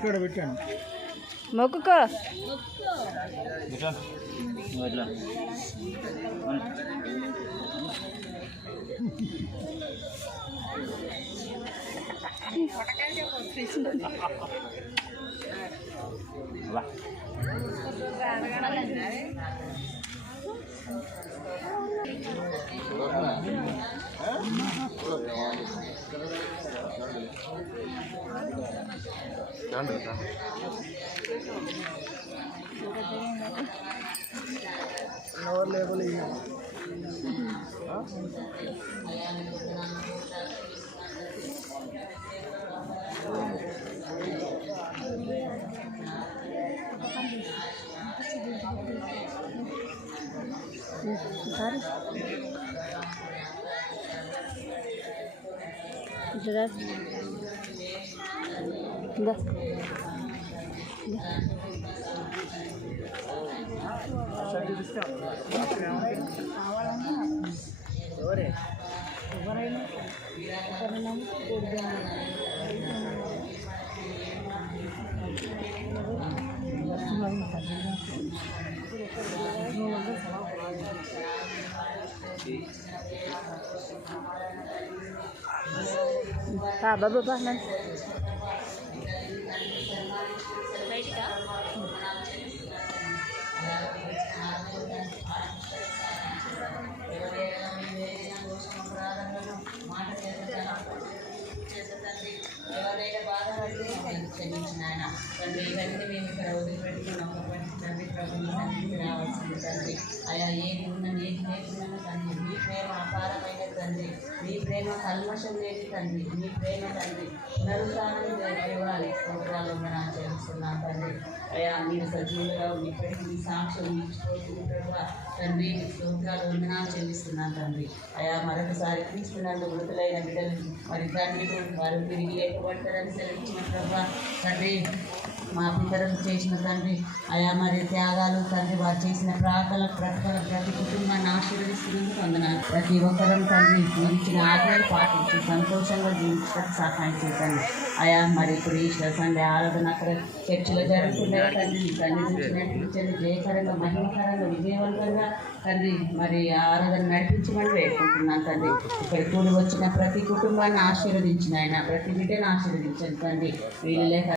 కూడా పెట్టాను మొక్కుకో లేబుల్ బాబా బయటగా ఎవరైనా బాధపడితే క్షమించిన ఆయన తండ్రి ఇవన్నీ మేము ఇక్కడ వదిలిపెట్టుకున్నాం కాబట్టి తండ్రి ప్రభుత్వం సన్నిధికి రావాల్సింది తండ్రి అయా ఏది ఉన్నా ఏది లేకున్నా తండ్రి మీ ప్రేమ అపారమైన తండ్రి మీ ప్రేమ కల్మషం లేని తండ్రి మీ ప్రేమ తండ్రి పునరుద్ధానం దేవాలి స్తోత్రాలు మనం చేస్తున్నాం తండ్రి అయా మీరు సజీవులుగా ఇప్పటికీ మీ సాక్ష్యం ఇచ్చిపోతుంది ప్రభు తండ్రి మీ స్తోత్రాలు వందనాలు చెల్లిస్తున్నాను తండ్రి అయా మరొకసారి క్రీస్తునందు మృతులైన బిడ్డలు మరి తండ్రి వారు తిరిగి లేకపోతారని సెలవిచ్చిన ప్రభు తండ్రి మా పిల్లలకు చేసిన తండ్రి అయా మరి త్యాగాలు తండ్రి వారు చేసిన ప్రార్థనల బ్రతకల ప్రతి కుటుంబాన్ని ఆశీర్వదిస్తున్నందుకు వందనాలు ప్రతి ఒక్కరం తండ్రి ఇచ్చిన ఆజ్ఞలు పాటించి సంతోషంగా జీవించడానికి సహాయం చేయండి అయా మరి ఇప్పుడు ఈశ్వర సండే ఆరాధన అక్కడ చర్చిలో జరుగుతుండగా తండ్రి తండ్రి నుంచి నడిపించండి జయకరంగా మహిమకరంగా విజయవంతంగా తండ్రి మరి ఆరాధన నడిపించమని వేడుకుంటున్నాను తండ్రి ఇక్కడ కూడి వచ్చిన ప్రతి కుటుంబాన్ని ఆశీర్వదించిన ఆయన ప్రతి బిడ్డను ఆశీర్వదించండి తండ్రి వీళ్ళు